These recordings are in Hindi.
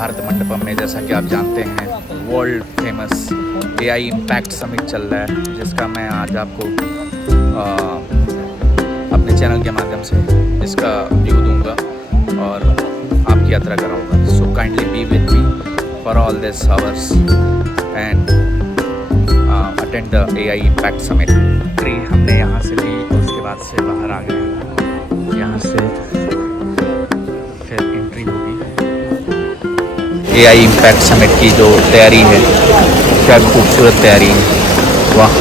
भारत मंडपम में, जैसा कि आप जानते हैं, world famous AI impact summit चल रहा है, जिसका मैं आज आपको अपने चैनल के माध्यम से इसका व्यू दूंगा और आपकी यात्रा कराऊंगा। So kindly be with me for all this hours and attend the AI impact summit. Tree हमने यहाँ से ली, उसके बाद से बाहर आ गए, यहाँ से फिर एंट्री होगी। AI इम्पैक्ट समिट की जो तैयारी है, क्या खूबसूरत तैयारी है, वाह।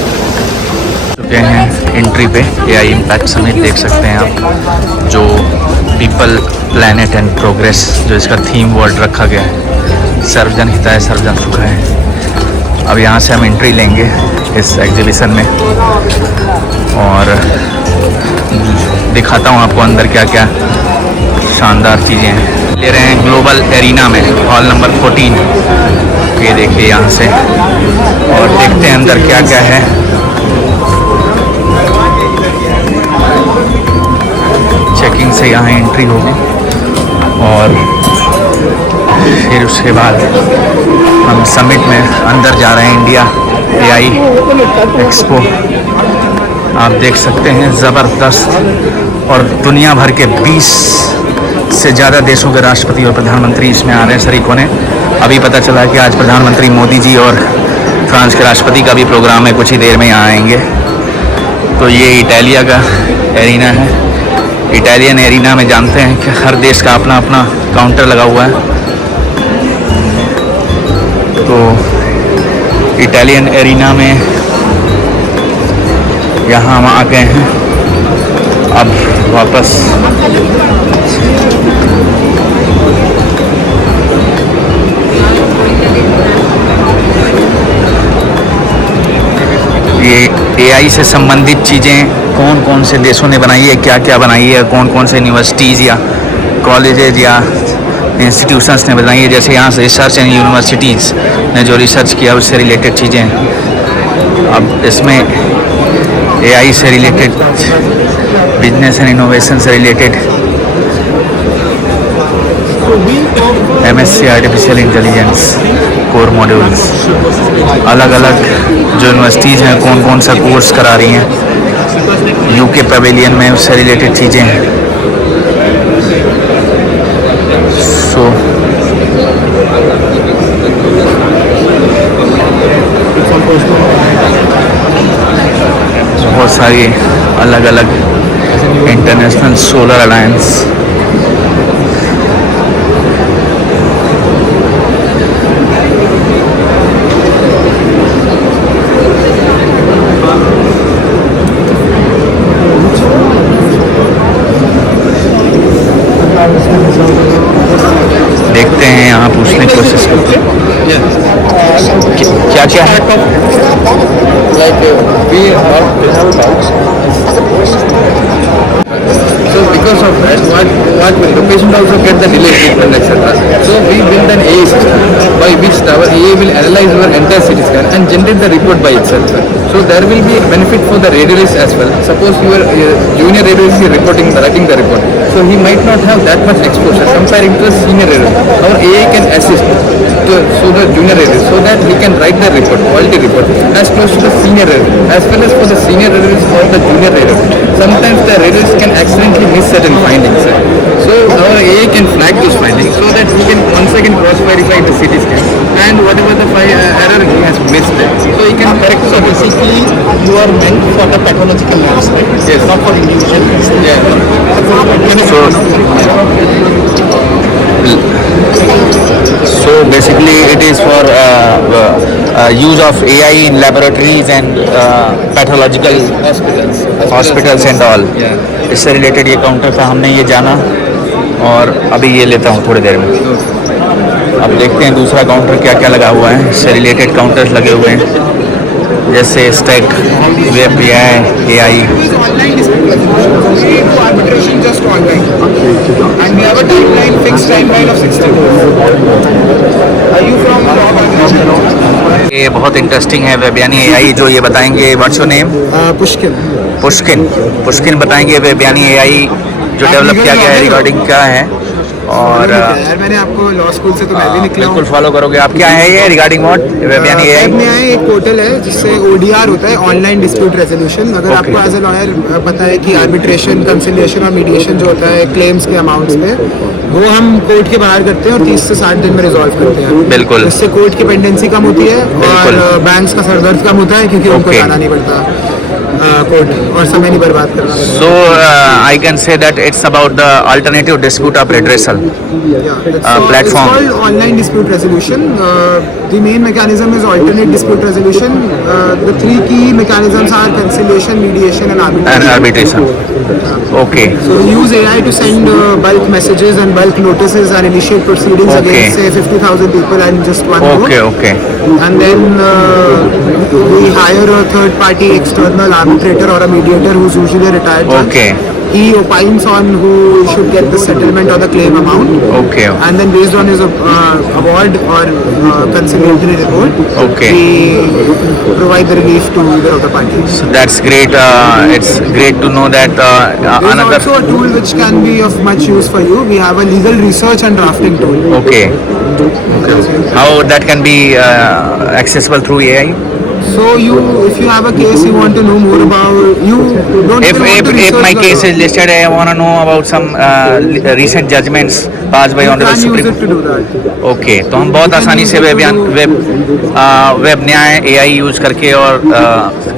चुके हैं एंट्री पे AI इम्पैक्ट समिट, देख सकते हैं आप, जो पीपल प्लैनेट एंड प्रोग्रेस, जो इसका थीम वर्ड रखा गया है, सर्वजन हिताय सर्वजन सुखाय। अब यहाँ से हम एंट्री लेंगे इस एग्जीबिशन में और दिखाता हूँ आपको अंदर क्या क्या शानदार चीज़ें हैं। ले रहे हैं ग्लोबल एरिना में, हॉल नंबर 14। ये देखिए यहाँ से, और देखते हैं अंदर क्या क्या है। चेकिंग से यहाँ एंट्री होगी और फिर उसके बाद हम समिट में अंदर जा रहे हैं। इंडिया AI एक्सपो आप देख सकते हैं, ज़बरदस्त, और दुनिया भर के 20 से ज़्यादा देशों के राष्ट्रपति और प्रधानमंत्री इसमें आ रहे हैं, शरीक होने। अभी पता चला कि आज प्रधानमंत्री मोदी जी और फ्रांस के राष्ट्रपति का भी प्रोग्राम है, कुछ ही देर में यहाँ आएंगे। तो ये इटालिया का एरिना है। इटालियन एरिना में जानते हैं कि हर देश का अपना अपना काउंटर लगा हुआ है। तो इटालियन एरिना में यहाँ हम आ गए हैं। अब वापस ये AI से संबंधित चीज़ें कौन कौन से देशों ने बनाई है, क्या क्या बनाई है, कौन कौन से यूनिवर्सिटीज़ या कॉलेजेज या इंस्टीट्यूशंस ने बनाई है। जैसे यहाँ से रिसर्च एंड यूनिवर्सिटीज़ ने जो रिसर्च किया उससे रिलेटेड चीज़ें हैं। अब इसमें AI से रिलेटेड, बिजनेस एंड इनोवेशन से related, MSc artificial intelligence core modules, अलग अलग जो यूनिवर्सिटीज़ हैं कौन कौन सा कोर्स करा रही हैं। UK पवेलियन में उससे रिलेटेड चीज़ें हैं। सो बहुत सारी अलग अलग, इंटरनेशनल सोलर अलायंस, देखते हैं यहाँ पूछने की कोशिश करते हैं क्या क्या है। So because of that, what will the patient also get the delayed treatment, etc. So we build an AA system by which our AA will analyze our entire CT scan and generate the report by itself. So there will be benefit for the radiologist as well. Suppose your junior radiologist is writing the report, so he might not have that much exposure comparing to a senior radiologist. Our AA can assist to the junior radiologist so that he can write the report, quality report, as close to the senior radiologist. As well as for the senior radiologist or the junior radiologist, sometimes the radiologist can accidentally miss certain findings. So our AA can flag those findings so that he can once again cross-verify the CT scan and whatever the error he has missed, so he can correct. So basically, you are meant for the pathological aspect, Yes. not for individual. Yeah. So basically it is for use of AI in laboratories and pathological hospitals and all. Yeah. इससे रिलेटेड ये काउंटर था, हमने ये जाना और अभी ये लेता हूँ थोड़ी देर में। अब देखते हैं दूसरा काउंटर क्या क्या लगा हुआ है। इससे रिलेटेड काउंटर्स लगे हुए हैं, जैसे stack, web AI। Arbitration just online, and we have a timeline, fixed timeline of 60 days. Are you from? ये बहुत इंटरेस्टिंग है वेबयानी AI, जो ये बताएंगे। What's your name? पुष्किन बताएंगे वेबयानी AI जो डेवलप किया गया है रिगार्डिंग क्या है और यार मैंने आपको लॉ स्कूल से तो मैं भी निकला हूँ। बिल्कुल फॉलो करोगे आप। क्या है ये रिगार्डिंग व्हाट वेब यानी वेब में एआई? आए एक पोर्टल है जिससे ODR होता है, ऑनलाइन डिस्प्यूट रेजोल्यूशन। अगर Okay. आपको एज ए लॉयर पता है कि आर्बिट्रेशन, कंसिलिएशन और मीडिएशन जो होता है क्लेम्स के अमाउंट्स पे, वो हम कोर्ट के बाहर करते हैं और 30 से 60 दिन में रिजॉल्व करते हैं। बिल्कुल। इससे कोर्ट की पेंडेंसी कम होती है बिल्कुल। और बैंक्स का सरदर्द कम होता है क्योंकि उनको Okay. जाना नहीं पड़ता कोर्ट और समय नहीं बर्बाद करना। So I can say that it's about the alternative dispute of redressal It's platform. called online dispute resolution. The main mechanism is alternate dispute resolution. The three key mechanisms are conciliation, mediation, and and arbitration. arbitration. Okay. So we use AI to send bulk messages and bulk notices and initiate proceedings Okay. against say 50,000 people and just one go. Okay. Okay. And then we hire a third party external arbitrator or a mediator who's usually a retired judge. Okay. He opines on who should get the settlement or the claim amount. Okay. And then based on his award or conciliatory report, Okay. we provide the relief to either of the parties. So that's great. It's great to know that There's another. also a tool which can be of much use for you. We have a legal research and drafting tool. Okay. How that can be accessible through AI? So if you have a case you want to know more about, you don't If even want to if research my the case law. is listed, I want to know about some recent judgments passed by You Honorable can use Supreme. it to do that. Okay तो हम बहुत You can आसानी use से it web to do- web Nyay AI use करके और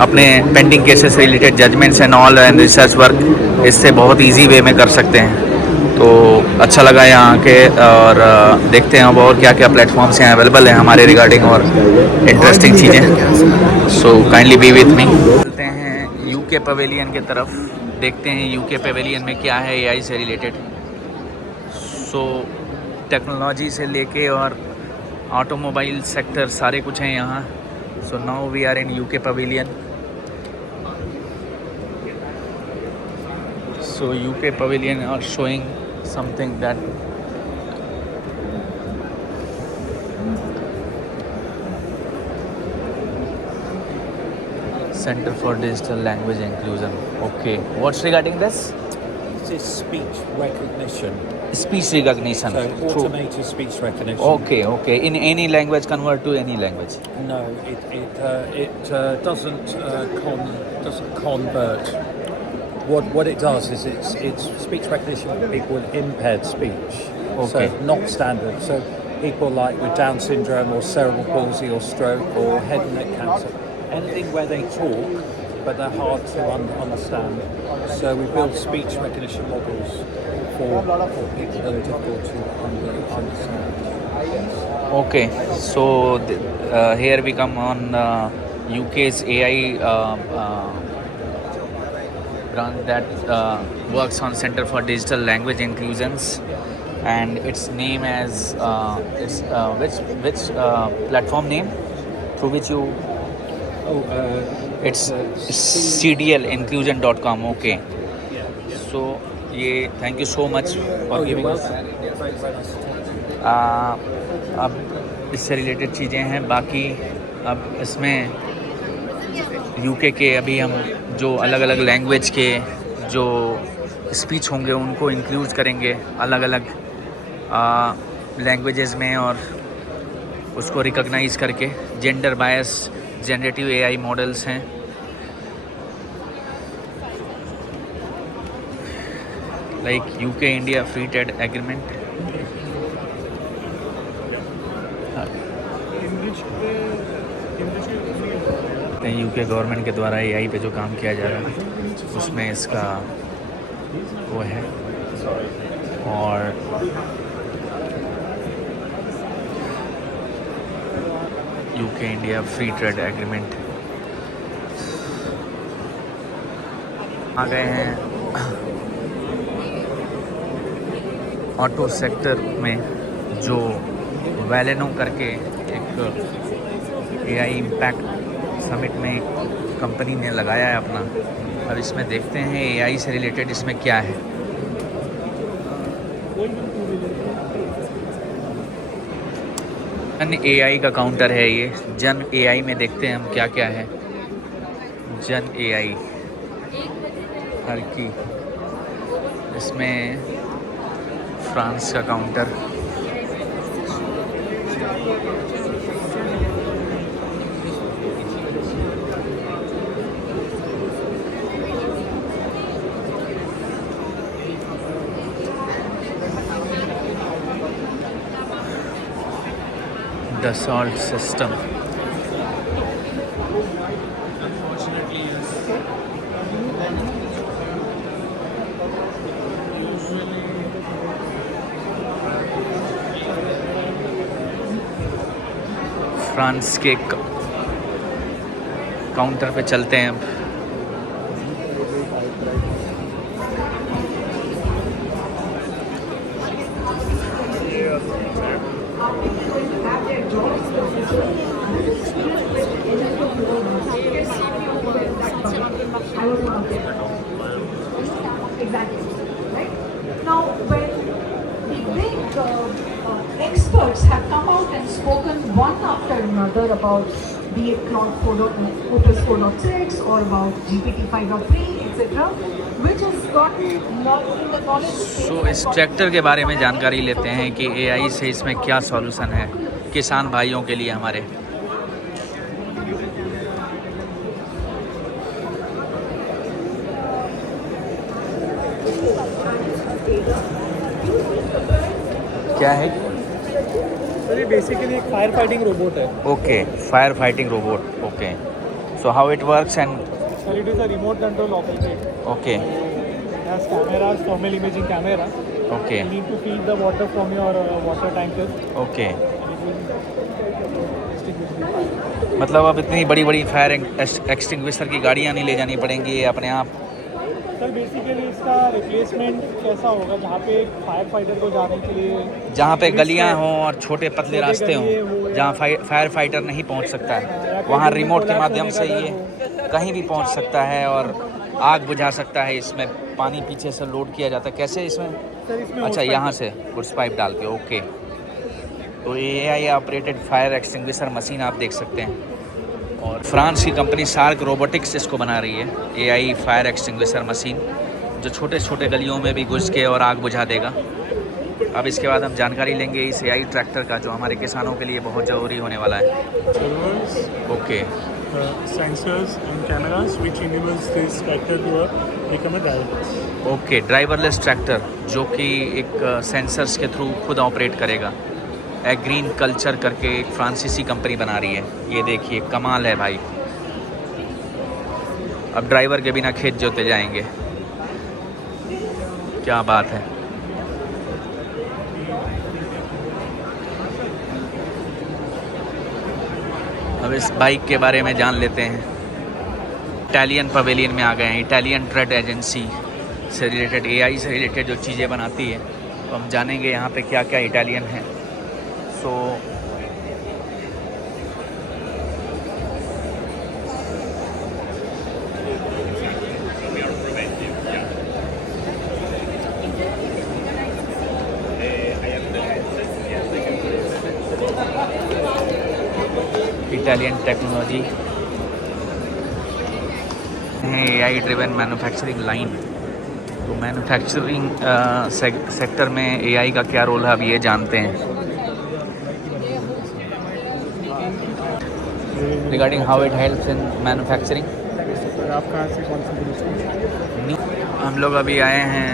अपने पेंडिंग केसेस से related judgements and all and research work इससे बहुत इजी वे में कर सकते हैं। तो अच्छा लगा यहाँ के और देखते हैं अब और क्या क्या प्लेटफॉर्म्स हैं अवेलेबल हैं हमारे रिगार्डिंग और इंटरेस्टिंग चीज़ें। So kindly be with me. चलते हैं यूके पवेलियन की तरफ, देखते हैं यूके पवेलियन में क्या है एआई से रिलेटेड। सो टेक्नोलॉजी से लेके और ऑटोमोबाइल सेक्टर सारे कुछ हैं यहाँ। So now we are in UK pavilion. So UK pavilion are showing something that Center for Digital Language Inclusion. Okay, what's regarding this? This is speech recognition. Speech recognition. So Through- automated speech recognition. Okay, okay. In any language, convert to any language. No, it doesn't convert. What it does is it's speech recognition for people with impaired speech. Okay. So not standard. So people like with Down syndrome or cerebral palsy or stroke or head and neck cancer, anything where they talk but they're hard to understand. So we build speech recognition models for people that are difficult to understand. Okay, so here we come on UK's AI branch that works on Center for Digital Language Inclusions, and its name as which platform name through which you it's cdlinclusion.com. Okay, so ये thank you so much for giving us। अब इससे रिलेटेड चीज़ें हैं बाकी। अब इसमें यूके के अभी हम जो अलग अलग लैंग्वेज के जो स्पीच होंगे उनको इंक्लूड करेंगे अलग अलग लैंग्वेजेस में और उसको रिकॉग्नाइज करके। Gender bias generative AI models हैं। Like UK India free trade agreement. UK government के द्वारा एआई पे जो काम किया जा रहा है उसमें इसका वो है। और UK India free trade agreement आ गए हैं। ऑटो सेक्टर में जो वैलेनो करके एक एआई इम्पैक्ट समिट में कंपनी ने लगाया है अपना। अब इसमें देखते हैं एआई से रिलेटेड इसमें क्या है। जन एआई का काउंटर है ये। जन एआई में देखते हैं हम क्या क्या है। जन एआई हर की इसमें फ्रांस का काउंटर। Dassault system. फ्रांस के काउंटर पे चलते हैं अब। Exactly. Right? Now, when the big experts have come out and spoken one after another about be it Claude 4.6 or about GPT 5.3, etc., which has gotten not in the knowledge space. So, इस ट्रैक्टर के बारे में जानकारी लेते हैं कि AI से इसमें क्या सॉल्यूशन है किसान भाइयों के लिए हमारे। क्या है? सर ये बेसिकली एक फायर फाइटिंग रोबोट है। Okay, fire fighting robot. Okay, so how it works and sir it is a remote control operated. Okay, It has cameras, thermal imaging camera. Okay, You need to feed the water from your water tanker. Okay. And it will extinguish the fire. मतलब अब इतनी बड़ी बड़ी फायर एक्सटिंग्विशर की गाड़ियाँ नहीं ले जानी पड़ेंगी, ये अपने आप। सर बेसिकली इसका रिप्लेसमेंट कैसा होगा जहाँ पे एक फायर फाइटर को जाने के लिए जहाँ पे risk गलियाँ है, हों और छोटे पतले छोटे रास्ते गलिए हों, हो या- जहाँ फायर फाइटर नहीं पहुँच सकता है, या वहाँ कहीं रिमोट के collapse माध्यम होने से का ये डर कहीं भी पहुँच सकता है और आग बुझा सकता है। इसमें पानी पीछे से लोड किया जाता है, कैसे इसमें? सर इसमें अच्छा, यहाँ से गुड्स पाइप डाल के। ओके, तो AI operated fire extinguisher machine आप देख सकते हैं। और फ्रांस की कंपनी सार्क रोबोटिक्स इसको बना रही है, AI फायर एक्सटिंग्विशर मशीन, जो छोटे छोटे गलियों में भी घुस के और आग बुझा देगा। अब इसके बाद हम जानकारी लेंगे इस AI ट्रैक्टर का, जो हमारे किसानों के लिए बहुत ज़रूरी होने वाला है। servers, okay, sensors and cameras which enables this tractor to become a driverless. Okay, driverless tractor जो कि एक सेंसर्स के थ्रू खुद ऑपरेट करेगा। एग्रीन कल्चर करके एक फ्रांसीसी कंपनी बना रही है। ये देखिए, कमाल है भाई। अब ड्राइवर के बिना खेत जोते जाएंगे, क्या बात है। अब इस बाइक के बारे में जान लेते हैं। इटालियन पवेलियन में आ गए हैं। इटालियन ट्रेड एजेंसी से रिलेटेड, AI से रिलेटेड जो चीज़ें बनाती है, तो हम जानेंगे यहाँ पे क्या क्या इटालियन है। सो इटालियन टेक्नोलॉजी है, AI ड्रिवन मैन्युफैक्चरिंग लाइन। तो मैन्युफैक्चरिंग सेक्टर में AI का क्या रोल है, अब ये जानते हैं। Regarding how it helps in manufacturing. Sir आप कहाँ से कौन सी हम लोग अभी आए हैं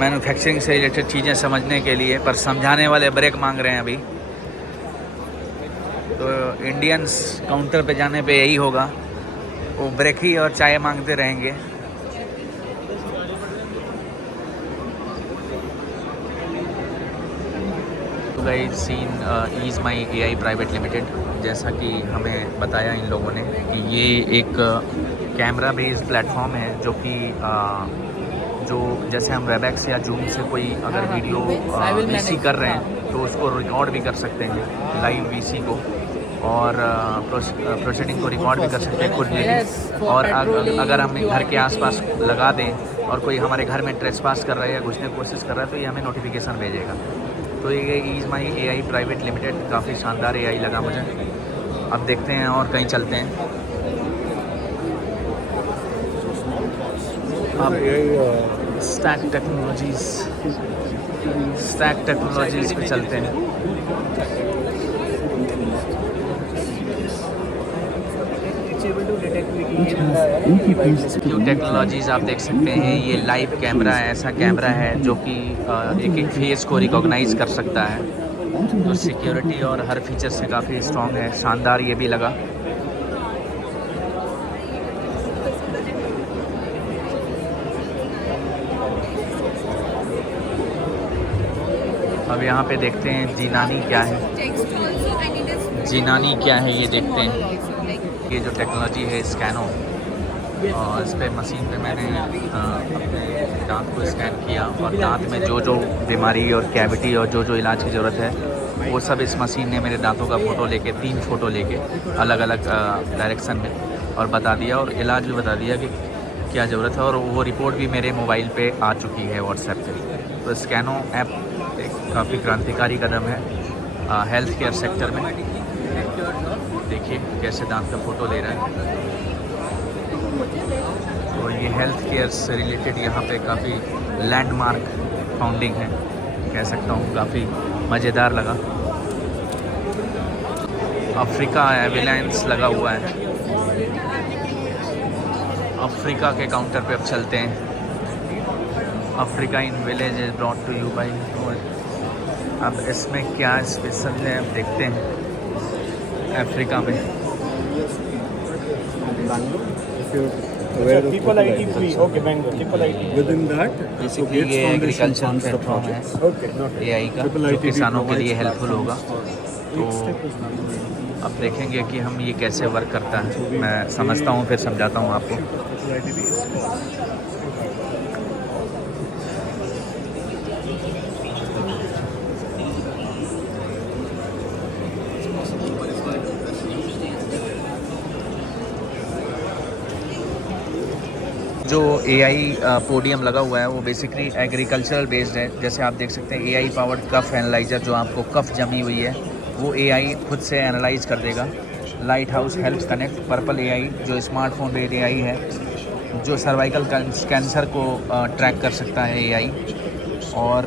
मैन्युफैक्चरिंग से रिलेटेड चीज़ें समझने के लिए, पर समझाने वाले ब्रेक मांग रहे हैं अभी। तो इंडियंस काउंटर पे जाने पे यही होगा, वो ब्रेक ही और चाय मांगते रहेंगे। गाइस सीन ईज माई AI प्राइवेट लिमिटेड, जैसा कि हमें बताया इन लोगों ने कि ये एक कैमरा बेस्ड प्लेटफॉर्म है, जो कि जो जैसे हम वेबएक्स या जूम से कोई अगर वीडियो VC कर रहे हैं तो उसको रिकॉर्ड भी कर सकते हैं, लाइव VC को, और प्रोसीडिंग को रिकॉर्ड भी कर सकते हैं खुद भी। और अगर हम घर के आसपास लगा दें और कोई हमारे घर में ट्रेसपास कर रहा है या घुसने की कोशिश कर रहा है, तो ये हमें नोटिफिकेशन भेजेगा। तो ये ईज माई AI प्राइवेट लिमिटेड काफ़ी शानदार AI लगा मुझे। अब देखते हैं और कहीं चलते हैं। अब स्टैक टेक्नोलॉजीज़ स्टैक टेक्नोलॉजीज पे चलते हैं। क्यू टेक्नोलॉजीज़ आप देख सकते हैं, ये लाइव कैमरा है, ऐसा कैमरा है जो कि एक एक फेस को रिकॉग्नाइज कर सकता है, तो सिक्योरिटी और हर फीचर से काफ़ी स्ट्रॉन्ग है, शानदार ये भी लगा। अब यहाँ पे देखते हैं जीनानी क्या है, जीनानी क्या है ये देखते हैं। ये जो टेक्नोलॉजी है स्कैनो, और इस पे मशीन पे मैंने अपने दांत को स्कैन किया और दांत में जो जो बीमारी और कैविटी और जो जो इलाज की ज़रूरत है वो सब इस मशीन ने मेरे दांतों का फ़ोटो लेके 3 फ़ोटो लेके अलग अलग डायरेक्शन में और बता दिया, और इलाज भी बता दिया कि क्या ज़रूरत है, और वो रिपोर्ट भी मेरे मोबाइल पे आ चुकी है व्हाट्सएप पे। तो स्कैनो ऐप एक काफ़ी क्रांतिकारी कदम है हेल्थ केयर सेक्टर में। देखिए कैसे दांत का फ़ोटो ले रहा है, तो ये हेल्थ केयर से रिलेटेड यहाँ पे काफ़ी लैंडमार्क फाउंडिंग है, कह सकता हूँ, काफ़ी मज़ेदार लगा। अफ्रीका एविलांस लगा हुआ है, अफ्रीका के काउंटर पे अब चलते हैं। Africa in village is brought to you by. अब इसमें क्या स्पेशल है अब देखते हैं। अफ्रीका में triple IT free, okay Bangalore triple IT. Within that, basically ये एग्रीकल्चर प्लेटफॉर्म है एआई का, जो किसानों के लिए हेल्पफुल होगा। तो अब देखेंगे कि हम ये कैसे वर्क करता है, मैं समझता हूँ फिर समझाता हूँ आपको। जो एआई पोडियम लगा हुआ है वो बेसिकली एग्रीकल्चरल बेस्ड है। जैसे आप देख सकते हैं एआई पावर्ड कफ एनालाइजर, जो आपको कफ जमी हुई है वो एआई खुद से एनालाइज कर देगा। Light house health connect purple AI, जो स्मार्टफोन बेस्ड एआई है, जो सर्वाइकल कैंसर को ट्रैक कर सकता है एआई। और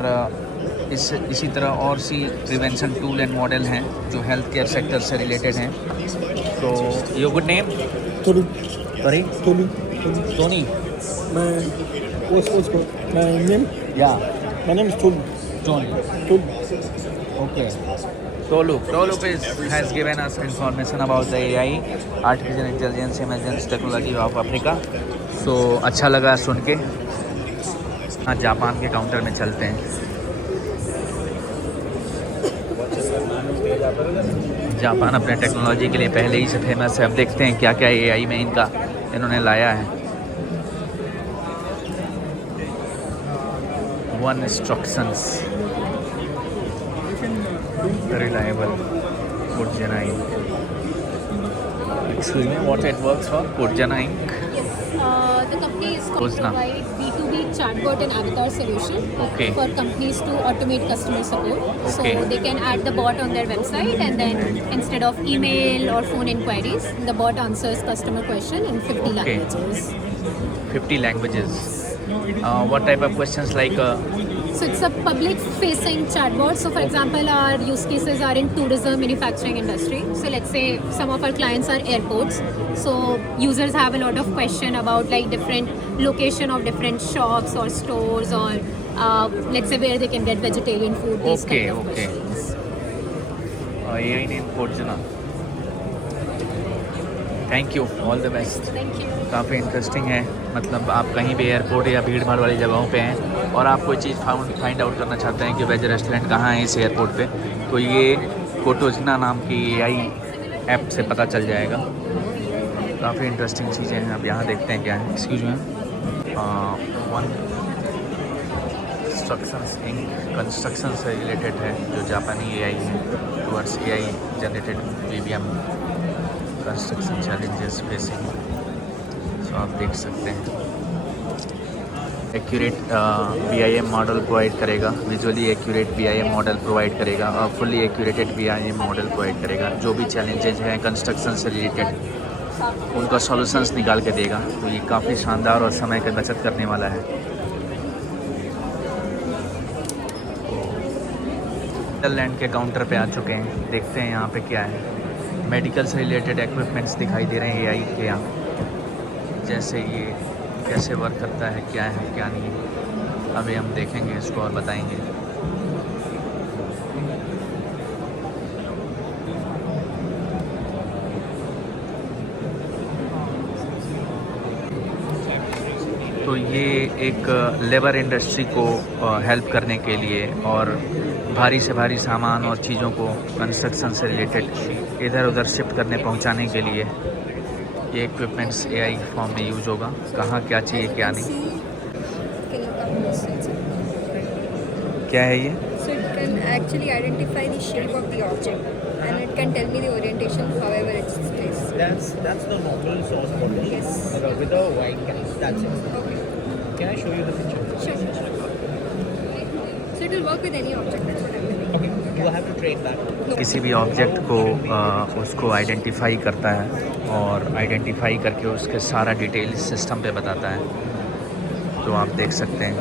इसी तरह और सी प्रिवेंशन टूल एंड मॉडल हैं जो हेल्थ केयर सेक्टर से रिलेटेड हैं। तो your good name? Sorry, Tony. My name? Yeah. My name is Tulu. Tolu. Okay. Tolu has given us information about the AI, Artificial Intelligence Emergence Technology of Africa. So अच्छा लगा सुन के। हाँ, जापान के काउंटर में चलते हैं। जापान अपने टेक्नोलॉजी के लिए पहले ही से फेमस है। अब देखते हैं क्या क्या एआई में इन्होंने लाया है। One instructions, reliable, Purjana Inc. Excuse me, what it works for? Purjana Inc. The company is going to Purjana. provide B2B chatbot and avatar solution Okay. for companies to automate customer support. Okay. So they can add the bot on their website, and then instead of email or phone inquiries, the bot answers customer question in 50 Okay. languages. 50 languages. What type of questions like? So it's a public-facing chatbot. So for example, our use cases are in tourism, manufacturing industry. So let's say some of our clients are airports. So users have a lot of question about like different location of different shops or stores, or let's say where they can get vegetarian food. These Okay, kind of okay. questions. AI name Purjana. Thank you, all the best. Thank you. काफ़ी इंटरेस्टिंग है। मतलब आप कहीं भी एयरपोर्ट या भीड़ भाड़ वाली जगहों पे हैं और आप कोई चीज़ फाइंड आउट करना चाहते हैं कि वेज रेस्टोरेंट कहाँ है इस एयरपोर्ट पे, तो ये कोटोजना नाम की एआई ऐप से पता चल जाएगा। काफ़ी इंटरेस्टिंग चीज़ें हैं। अब यहाँ देखते हैं क्या है। एक्सक्यूज मी, वन कंस्ट्रक्शन से रिलेटेड है, जो जापानी एआई है towards AI generated BBM construction challenges facing. So आप देख सकते हैं एक्यूरेट बीआईएम मॉडल प्रोवाइड करेगा, visually accurate BIM model provide करेगा और fully accurated BIM model provide करेगा। जो भी चैलेंजेज हैं कंस्ट्रक्शन से रिलेटेड उनका सॉल्यूशंस निकाल के देगा। तो ये काफ़ी शानदार और समय की बचत करने वाला है। लैंड के काउंटर पे आ चुके हैं। देखते हैं यहाँ पे क्या है। मेडिकल से रिलेटेड इक्विपमेंट्स दिखाई दे रहे हैं एआई के यहाँ, जैसे ये कैसे वर्क करता है, क्या है क्या नहीं है, अभी हम देखेंगे इसको और बताएंगे। तो ये एक लेबर इंडस्ट्री को हेल्प करने के लिए और भारी से भारी सामान और चीज़ों को कंस्ट्रक्शन से रिलेटेड इधर उधर शिफ्ट करने पहुंचाने के लिए ये इक्विपमेंट्स एआई फॉर्म में यूज होगा। कहाँ क्या चाहिए क्या नहीं, क्या है ये? So it can actually identify the shape of the object and it can tell me the orientation however it's placed. That's the normal source model. Yes. With a white cap. That's it. Okay. Can I show you the picture? Sure. So it will work with any object. That's what I'm telling. Okay. You have to train that. किसी भी ऑब्जेक्ट को उसको आइडेंटिफाई करता है और आइडेंटिफाई करके उसके सारा डिटेल सिस्टम पे बताता है। तो आप देख सकते हैं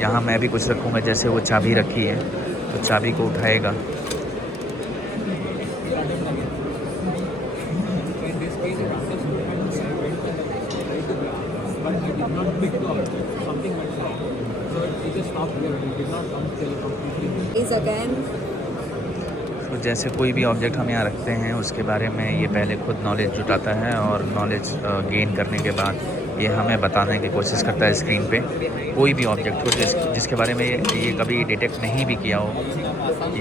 यहाँ मैं भी कुछ रखूँगा, जैसे वो चाबी रखी है तो चाबी को उठाएगा। Is again. तो जैसे कोई भी ऑब्जेक्ट हम यहाँ रखते हैं उसके बारे में ये पहले खुद नॉलेज जुटाता है और नॉलेज गेन करने के बाद ये हमें बताने की कोशिश करता है स्क्रीन पे। कोई भी ऑब्जेक्ट हो जिसके बारे में ये कभी डिटेक्ट नहीं भी किया हो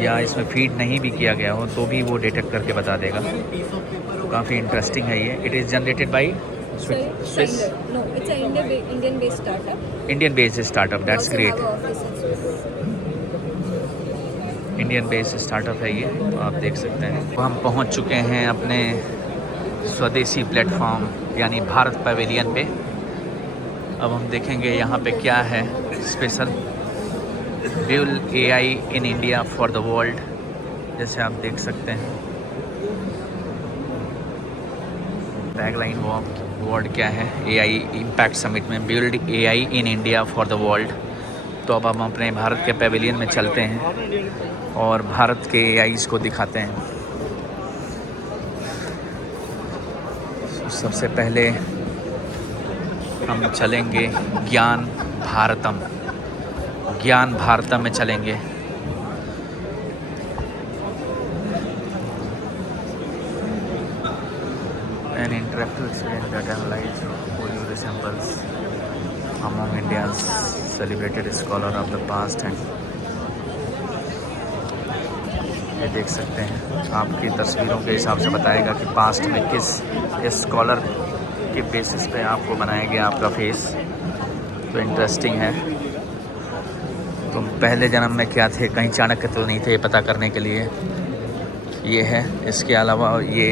या इसमें फीड नहीं भी किया गया हो तो भी वो डिटेक्ट करके बता देगा। तो काफ़ी इंटरेस्टिंग है ये। It is generated by Swiss? No, it's an Indian-based startup. Indian based startup, that's We also great. have an office in Swiss. Indian based startup है ये, तो आप देख सकते हैं। तो हम पहुंच चुके हैं अपने स्वदेशी प्लेटफॉर्म यानी भारत पवेलियन पे। अब हम देखेंगे यहाँ पे क्या है special. Build AI in India for the world, जैसे आप देख सकते हैं। टैगलाइन वर्ड क्या है एआई इम्पैक्ट समिट में, build AI in India for the world. तो अब हम अपने भारत के पेविलियन में चलते हैं और भारत के एआईज़ को दिखाते हैं। सबसे पहले हम चलेंगे ज्ञान भारतम में चलेंगे। An interactive experience that analyzes who you resembles among India's celebrated scholar of the past and ये देख सकते हैं आपकी तस्वीरों के हिसाब से बताएगा कि पास्ट में किस स्कॉलर के बेसिस पे आपको बनाया गया आपका फेस। तो इंटरेस्टिंग है। तुम पहले जन्म में क्या थे, कहीं चाणक्य तो नहीं थे, पता करने के लिए ये है। इसके अलावा ये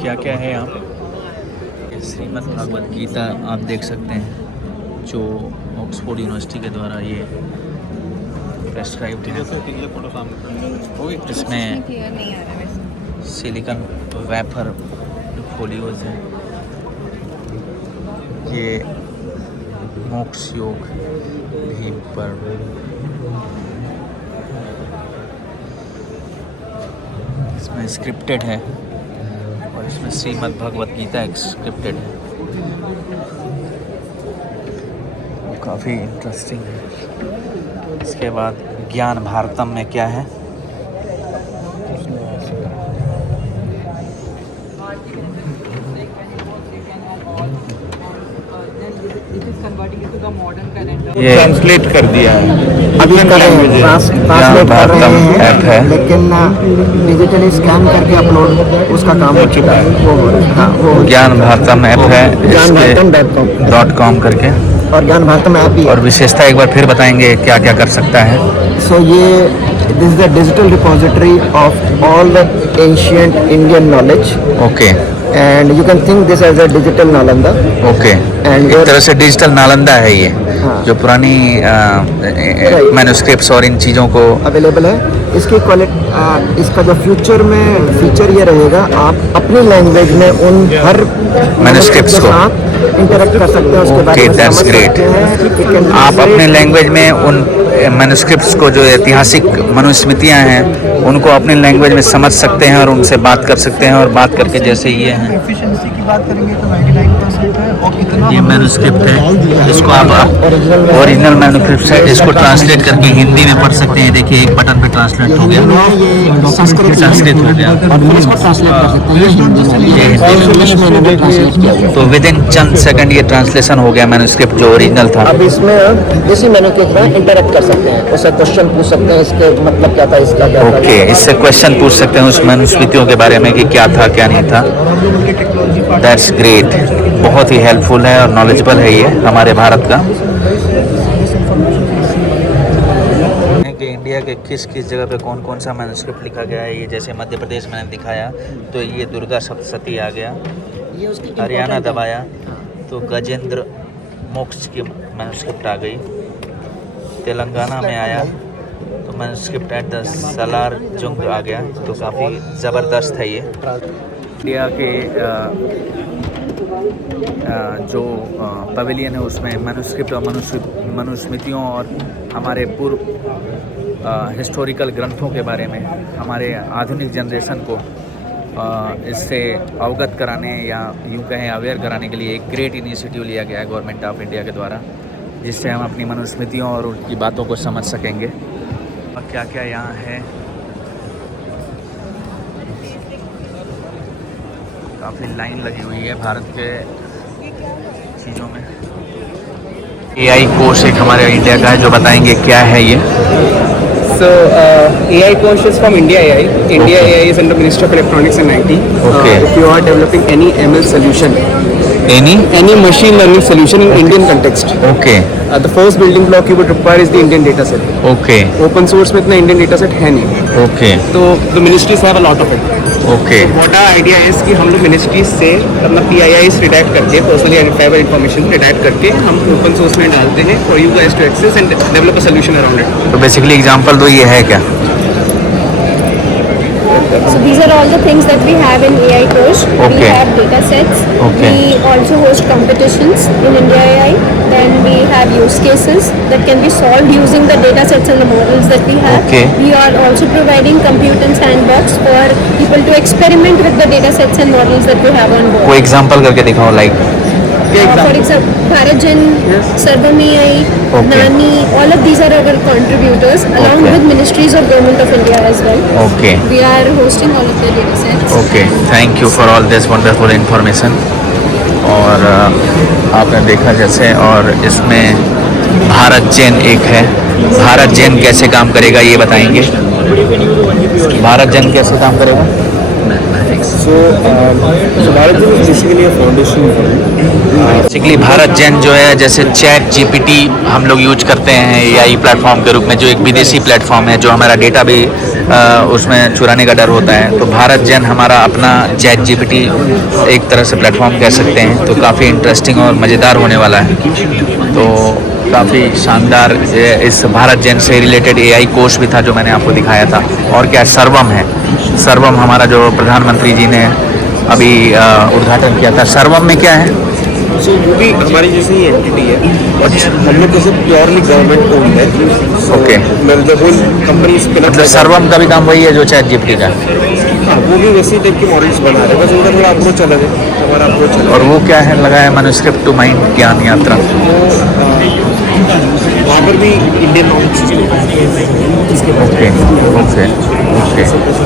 क्या क्या है यहाँ पे, श्रीमद् भगवद गीता आप देख सकते हैं जो ऑक्सफोर्ड यूनिवर्सिटी के द्वारा ये प्रेस्क्राइब्ड है। इसमें क्लियर नहीं आ रहा वैसे। सिलिकॉन वेफर फोलियोज हैं। ये मोक्ष योग भी पर इसमें स्क्रिप्टेड है और इसमें श्रीमद् भगवद गीता एक स्क्रिप्टेड है। काफ़ी इंटरेस्टिंग है। इसके बाद ज्ञान भारतम में क्या है, ये ट्रांसलेट कर दिया है। अभी कर रहे हैं, ट्रांसलेट कर रहे हैं, ऐप है लेकिन डिजिटली स्कैन करके अपलोड उसका काम हो चुका है। वो ज्ञान भारतम ऐप है, ज्ञान भारतम .com करके। और ज्ञान भारतम ऐप ही और विशेषता एक बार फिर बताएंगे क्या क्या कर सकता है। सो ये this is the digital repository of all the ancient Indian knowledge. Okay, and you can think this as a digital Nalanda. Okay, एंड एक तरह से डिजिटल नालंदा है ये। जो पुरानी मैन्युस्क्रिप्ट्स और इन चीज़ों को अवेलेबल है। इसकी क्वालिटी, इसका जो फ्यूचर में फीचर ये रहेगा, आप अपनी लैंग्वेज में उन हर मैन्युस्क्रिप्ट्स को इंटरेक्ट कर सकते हैं, उसके बारे में दैट्स समझ ग्रेट। सकते हैं। आप अपने लैंग्वेज में उन मैन्युस्क्रिप्ट्स को, जो ऐतिहासिक मनुस्मृतियाँ हैं, उनको अपनी लैंग्वेज में समझ सकते हैं और उनसे बात कर सकते हैं। और बात करके जैसे ये हैं, एफिशिएंसी की बात करेंगे तो 99% है और इतना ये मैन्युस्क्रिप्ट है, इसको आप ओरिजिनल मैन्युस्क्रिप्ट है, इसको ट्रांसलेट करके हिंदी में पढ़ सकते हैं। देखिए एक बटन पे ट्रांसलेट हो गया, संस्कृत हो गया, ये हिंदी में। तो विद इन चंद सेकंड ये ट्रांसलेशन हो गया मैन्युस्क्रिप्ट जो ओरिजिनल था। अब इसमें इसी मेनू के थ्रू इंटरेक्ट कर सकते हैं, उससे क्वेश्चन पूछ सकते हैं, इसके मतलब क्या था, इसका क्या था। ओके, इससे क्वेश्चन पूछ सकते हैं उस मनुस्मृतियों के बारे में कि क्या था क्या नहीं था। दैट्स ग्रेट, बहुत ही हेल्पफुल है और नॉलेजेबल है ये हमारे भारत का। कि इंडिया के किस किस जगह पे कौन कौन सा मैन्युस्क्रिप्ट लिखा गया है। ये जैसे मध्य प्रदेश मैंने दिखाया तो ये दुर्गा सप्तशती आ गया, हरियाणा दबाया तो गजेंद्र मोक्ष की मैन्युस्क्रिप्ट आ गई, तेलंगाना में आया तो manuscript at the Salar Jung आ गया। तो काफ़ी ज़बरदस्त है ये। इंडिया के जो पवेलियन है उसमें मैन्युस्क्रिप्ट और मनुस्मृतियों और हमारे पूर्व हिस्टोरिकल ग्रंथों के बारे में हमारे आधुनिक जनरेशन को इससे अवगत कराने या यूँ कहें अवेयर कराने के लिए एक ग्रेट इनिशिएटिव लिया गया है गवर्नमेंट ऑफ इंडिया के द्वारा, जिससे हम अपनी मनुस्मृतियों और उनकी बातों को समझ सकेंगे। और क्या क्या यहाँ है, काफ़ी लाइन लगी हुई है भारत के चीज़ों में। AI कोर्स एक हमारे इंडिया का है, जो बताएंगे क्या है ये। So AI course is from India AI. India AI is under Ministry of Electronics and IT. Okay. If you are developing any ML solution, any machine learning solution in Indian context, okay, the first building block you would require is the Indian data set. okay, Open source में इतना Indian data set है नहीं, okay, तो the ministries have a lot of it. okay, So what our idea is कि हम लोग ministries से अपना PIIs redact करके, personally identifiable information redact करके हम open source में डालते हैं for you guys to access and develop a solution around it. तो बेसिकली एग्जांपल दो, ये है क्या? So these are all the things that we have in AI course. Okay. We have data sets. Okay. We also host competitions in India AI. Then we have use cases that can be solved using the data sets and the models that we have. Okay. We are also providing compute and sandbox for people to experiment with the data sets and models that we have on board. कोई एग्जांपल करके दिखाओ, like For example, Bharatjan, Sarvam AI, Okay. Nani, all of these are our contributors along Okay. with ministries of government of India as well. Okay We are hosting all of the data sets. Okay, thank you for all this wonderful information. और आपने देखा जैसे, और इसमें भारत जेन एक है। भारत जेन कैसे काम करेगा ये बताएंगे। भारत जेन कैसे काम करेगा? So Bharat Gen is basically a foundation for it. Basically Bharat gen जो है, जैसे चैट GPT हम लोग यूज करते हैं AI प्लेटफॉर्म के रूप में, जो एक विदेशी प्लेटफॉर्म है, जो हमारा डेटा भी उसमें चुराने का डर होता है। तो भारत जेन हमारा अपना चैट GPT एक तरह से प्लेटफॉर्म कह सकते हैं। तो काफ़ी इंटरेस्टिंग और मज़ेदार होने वाला है। तो काफ़ी शानदार इस भारत जेन से रिलेटेड AI कोर्स भी था जो मैंने आपको दिखाया था। और क्या, सर्वम है। सर्वम हमारा जो प्रधानमंत्री जी ने अभी उद्घाटन किया था। सर्वम में क्या है? So वो भी हमारी जैसे ही एंटिटी है, हम लोग जैसे प्योरली गवर्नमेंट ओन्ड है। Okay, the whole company spin up. मतलब सर्वम का भी काम वही है जो चैट GPT का है। हाँ, वो भी वैसे टाइप के मॉडल्स बना रहे हैं, बस उनका थोड़ा अप्रोच अलग है, हमारा अप्रोच अलग और वो क्या है, लगा है मैन्युस्क्रिप्ट टू माइंड ज्ञान यात्रा। वहाँ पर भी Indian knowledge okay okay okay.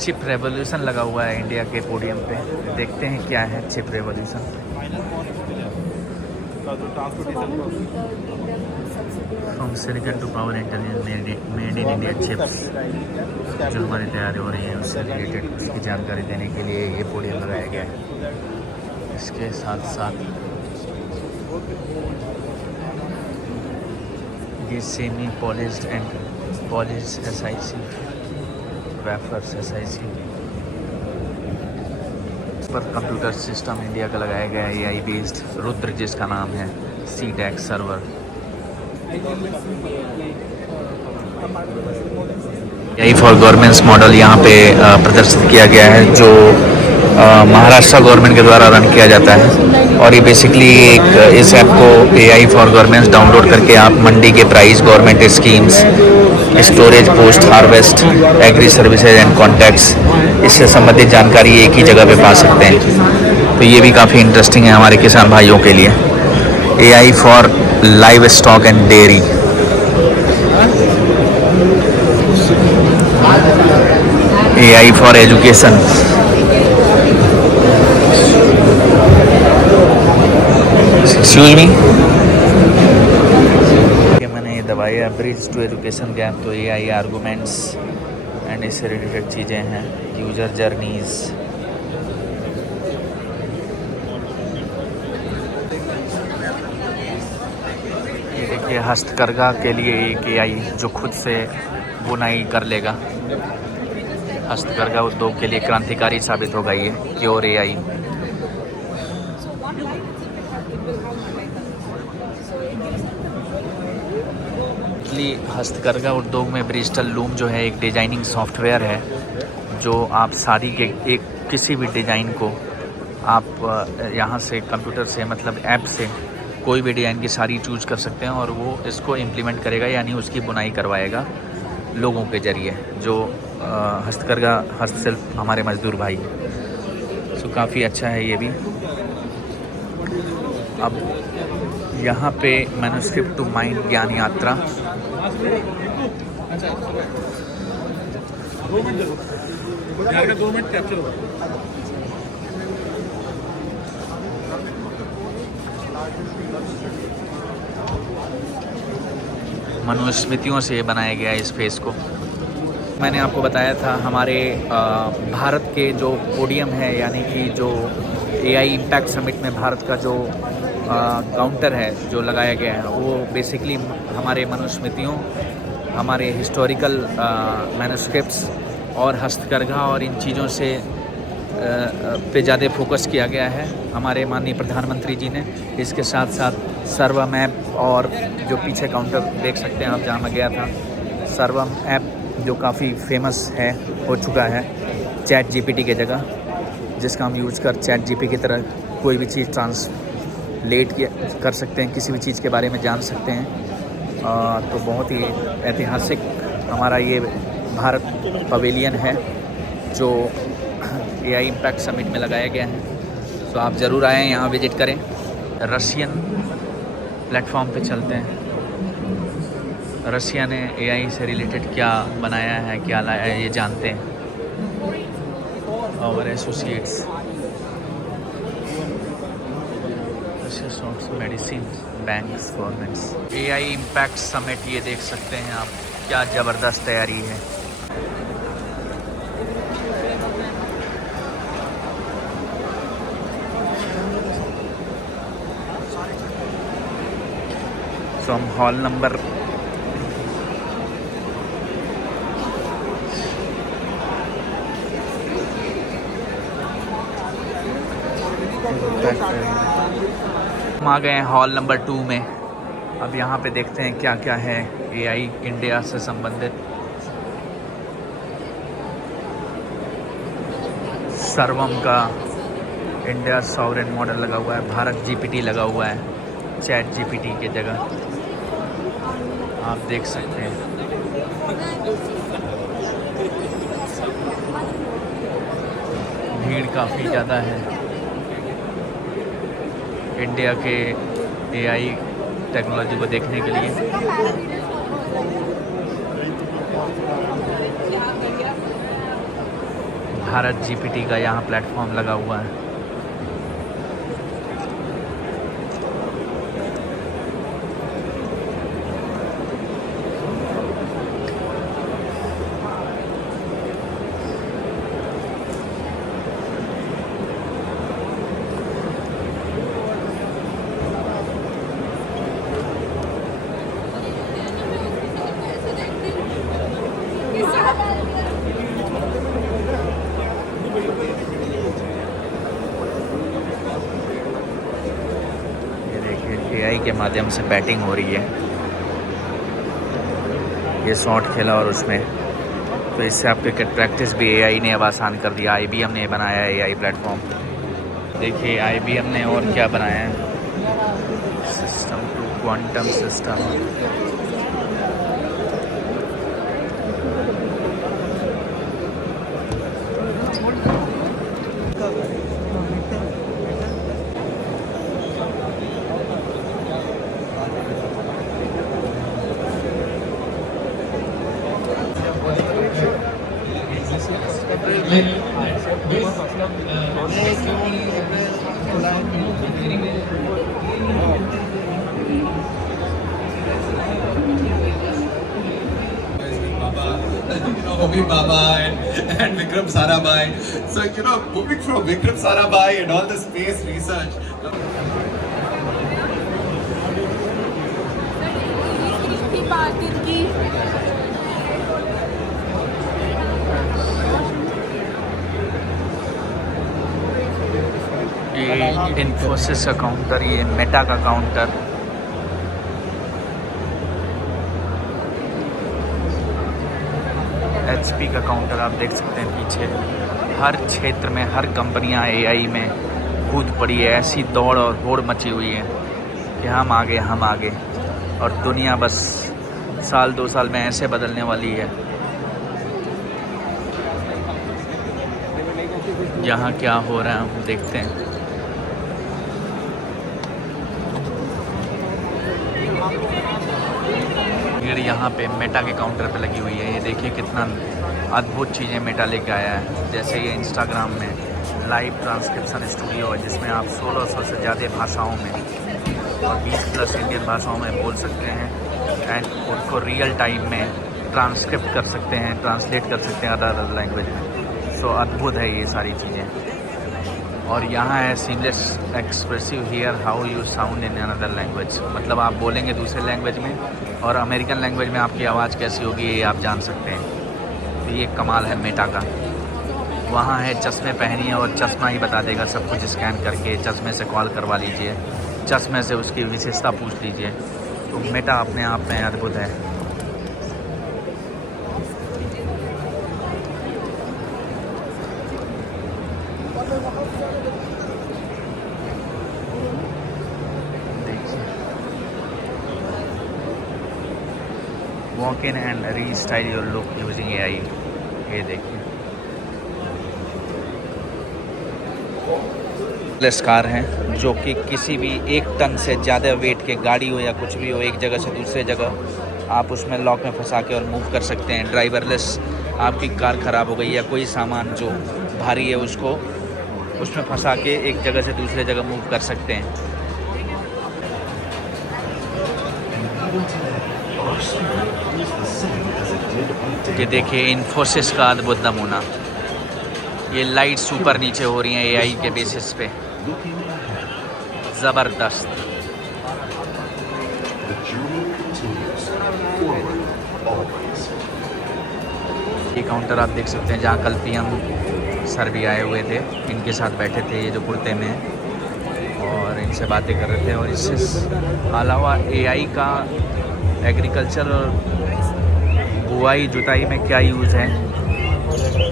Chip revolution लगा हुआ है इंडिया के पोडियम पे। देखते हैं क्या है chip revolution. From silicon to power intelligence made in India chips, जो हमारी तैयारी हो रही है उससे रिलेटेड उसकी जानकारी देने के लिए ये पोडियम लगाया गया है। इसके साथ साथ ये semi polished and polished SiC wafers SiC पर कंप्यूटर सिस्टम इंडिया का लगाया गया है AI बेस्ड रुद्र जिसका नाम है CDAC server. AI for governments model यहाँ पे प्रदर्शित किया गया है जो महाराष्ट्र गवर्नमेंट के द्वारा रन किया जाता है। और ये बेसिकली इस ऐप को AI फॉर गवर्नमेंट्स डाउनलोड करके आप मंडी के price, government schemes, storage, post harvest, agri services and contacts, इससे संबंधित जानकारी एक ही जगह पे पा सकते हैं। तो ये भी काफ़ी इंटरेस्टिंग है हमारे किसान भाइयों के लिए। AI for live stock and dairy, AI for education, excuse me, मैंने ये दबाई है ब्रिज टू एजुकेशन गैप। तो AI आर्गूमेंट्स एंड इससे रिलेटेड चीज़ें हैं, यूजर जर्नीज़। ये देखिए हस्तकरघा के लिए एक AI जो खुद से बुनाई कर लेगा। हस्तकरघा उद्योग के लिए क्रांतिकारी साबित होगा ये क्योर AI। हस्तकरघा उद्योग में ब्रिस्टल लूम जो है एक डिजाइनिंग सॉफ्टवेयर है जो आप साड़ी के एक किसी भी डिज़ाइन को आप यहाँ से कंप्यूटर से मतलब ऐप से कोई भी डिज़ाइन की साड़ी चूज कर सकते हैं और वो इसको इम्प्लीमेंट करेगा, यानी उसकी बुनाई करवाएगा लोगों के ज़रिए जो हस्तकरघा हस्तशिल्प हमारे मजदूर भाई। सो काफ़ी अच्छा है ये भी। अब यहाँ पे मैन्युस्क्रिप्ट टू माइंड ज्ञान यात्रा, मनुस्मृतियों से बनाया गया है इस फेस को। मैंने आपको बताया था हमारे भारत के जो पोडियम है, यानी कि जो AI इम्पैक्ट समिट में भारत का जो काउंटर है जो लगाया गया है, वो बेसिकली हमारे मनुस्मृतियों, हमारे हिस्टोरिकल मैन्युस्क्रिप्ट्स और हस्तकरघा और इन चीज़ों से पे ज़्यादा फोकस किया गया है हमारे माननीय प्रधानमंत्री जी ने। इसके साथ साथ सर्वम ऐप और जो पीछे काउंटर देख सकते हैं आप जहाँ मैं गया था, सर्वम ऐप जो काफ़ी फेमस है, हो चुका है ChatGPT के जगह, जिसका हम यूज़ कर ChatGPT की तरह कोई भी चीज़ ट्रांसलेट कर सकते हैं, किसी भी चीज़ के बारे में जान सकते हैं। तो बहुत ही ऐतिहासिक हमारा ये भारत पवेलियन है जो AI इम्पैक्ट समिट में लगाया गया है। तो आप ज़रूर आएँ, यहाँ विज़िट करें। रशियन प्लेटफॉर्म पे चलते हैं। रशिया ने AI से रिलेटेड क्या बनाया है, क्या लाया है, ये जानते हैं। और associates medicine, banks, governments, AI impact summit, ये देख सकते हैं आप क्या ज़बरदस्त तैयारी है। तो हम हॉल नंबर हम आ गए हैं हॉल नंबर 2 में। अब यहाँ पे देखते हैं क्या क्या है AI इंडिया से संबंधित। सर्वम का इंडिया सॉवरेन मॉडल लगा हुआ है, भारत GPT लगा हुआ है ChatGPT की जगह, आप देख सकते हैं। भीड़ काफ़ी ज़्यादा है इंडिया के AI टेक्नोलॉजी को देखने के लिए। भारत GPT का यहाँ प्लेटफॉर्म लगा हुआ है। ये देखिए AI के माध्यम से बैटिंग हो रही है। ये शॉट खेला और उसमें तो इससे आप क्रिकेट प्रैक्टिस भी AI ने अब आसान कर दिया। IBM ने बनाया है AI प्लेटफॉर्म। देखिए IBM ने और क्या बनाया है, system to quantum system. Homi Baba and Vikram Sarabhai. So, moving from Vikram Sarabhai and all the space research. ये इन्फोसिस का काउंटर, ये मेटा का काउंटर। HP का काउंटर आप देख सकते हैं पीछे। हर क्षेत्र में हर कंपनियां AI में कूद पड़ी है। ऐसी दौड़ और होड़ मची हुई है कि हम आगे और दुनिया बस साल 2 साल में ऐसे बदलने वाली है। यहाँ क्या हो रहा है हम देखते हैं। भीड़ यहाँ पे मेटा के काउंटर पे लगी हुई है। ये देखिए कितना अद्भुत चीज़ें मेटा लेके आया है। जैसे ये इंस्टाग्राम में लाइव ट्रांसक्रिप्शन स्टूडियो है जिसमें आप 1600 से ज़्यादा भाषाओं में और 20+ इंडियन भाषाओं में बोल सकते हैं एंड उनको रियल टाइम में ट्रांसक्रिप्ट कर सकते हैं, ट्रांसलेट कर सकते हैं अदर लैंग्वेज में। सो अद्भुत है ये सारी चीज़ें। और यहाँ है seamless expressive here how you sound in another language. मतलब आप बोलेंगे दूसरे लैंग्वेज में और अमेरिकन लैंग्वेज में आपकी आवाज़ कैसी होगी ये आप जान सकते हैं। तो ये कमाल है मेटा का। वहाँ है चश्मे पहनिए और चश्मा ही बता देगा सब कुछ स्कैन करके। चश्मे से कॉल करवा लीजिए, चश्मे से उसकी विशेषता पूछ लीजिए। तो मेटा अपने आप में अद्भुत है। Walk in and restyle your look using AI। ये देखिए लेस कार हैं जो कि किसी भी 1 टन से ज़्यादा वेट के गाड़ी हो या कुछ भी हो, एक जगह से दूसरे जगह आप उसमें लॉक में फंसा के और मूव कर सकते हैं। ड्राइवरलेस आपकी कार ख़राब हो गई या कोई सामान जो भारी है उसको उसमें फंसा के एक जगह से दूसरे जगह मूव कर सकते हैं। ये देखिए इन्फोसिस का अद्भुत नमूना। ये लाइट्स ऊपर नीचे हो रही हैं AI के बेसिस पे। ज़बरदस्त। ये काउंटर आप देख सकते हैं जहाँ कल PM सर भी आए हुए थे, इनके साथ बैठे थे ये जो कुर्ते में, और इनसे बातें कर रहे थे। और इससे अलावा AI का एग्रीकल्चर और बुआई जुताई में क्या यूज़ है।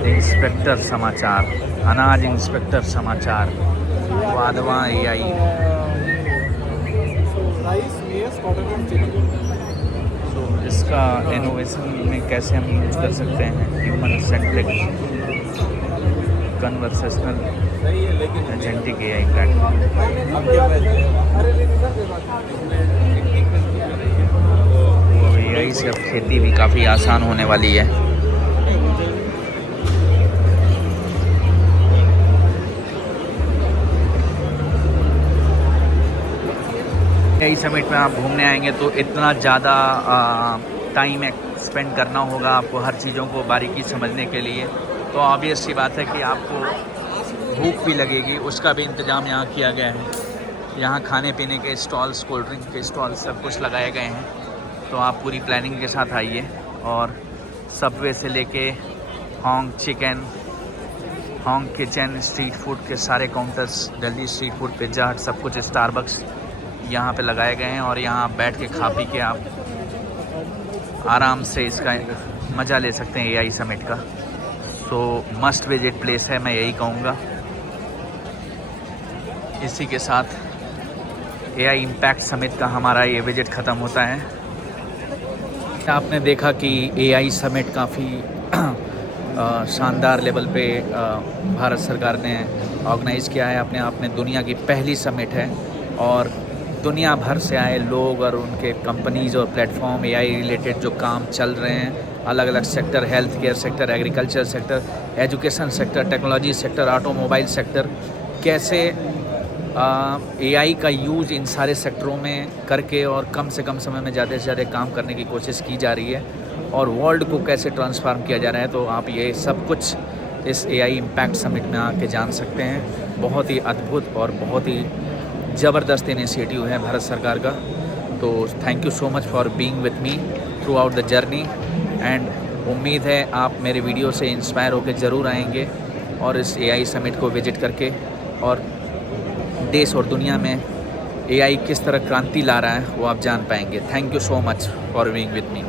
इंस्पेक्टर समाचार, अनाज इंस्पेक्टर समाचार, वाधवा AI। तो इसका इनोवेशन में कैसे हम यूज कर सकते हैं। Human centric conversational agentic AI platform. AI से अब खेती भी काफ़ी आसान होने वाली है। AI समिट में आप घूमने आएंगे तो इतना ज़्यादा टाइम स्पेंड करना होगा आपको हर चीज़ों को बारीकी समझने के लिए। तो ऑब्वियस सी बात है कि आपको भूख भी लगेगी, उसका भी इंतज़ाम यहाँ किया गया है। यहाँ खाने पीने के स्टॉल्स, कोल्ड ड्रिंक के स्टॉल्स सब कुछ लगाए गए हैं। तो आप पूरी प्लानिंग के साथ आइए और सबवे से लेके Hong chicken, Hong kitchen, street food के सारे counters, Delhi street food, pizza हट, सब कुछ, स्टारबक्स यहाँ पे लगाए गए हैं और यहाँ बैठ के खा पी के आप आराम से इसका मज़ा ले सकते हैं AI समिट का। सो मस्ट विजिट प्लेस है, मैं यही कहूँगा। इसी के साथ AI इम्पैक्ट समिट का हमारा ये विजिट ख़त्म होता है। आपने देखा कि AI समिट काफ़ी शानदार लेवल पे भारत सरकार ने ऑर्गेनाइज़ किया है। अपने आप में दुनिया की पहली समिट है और दुनिया भर से आए लोग और उनके कंपनीज़ और प्लेटफॉर्म AI रिलेटेड जो काम चल रहे हैं, अलग अलग sector, health care sector, agriculture sector, education sector, technology sector, automobile sector, कैसे AI का यूज़ इन सारे सेक्टरों में करके और कम से कम समय में ज़्यादा से ज़्यादा काम करने की कोशिश की जा रही है और वर्ल्ड को कैसे ट्रांसफार्म किया जा रहा है। तो आप ये सब कुछ इस AI इम्पैक्ट समिट में आके जान सकते हैं। बहुत ही अद्भुत और बहुत ही ज़बरदस्त इनिशिएटिव है भारत सरकार का। तो thank you so much for being with me through out the journey and उम्मीद है आप मेरे वीडियो से इंस्पायर होकर ज़रूर आएंगे और इस AI समिट को विजिट करके और देश और दुनिया में AI किस तरह क्रांति ला रहा है वो आप जान पाएंगे। Thank you so much for being with me.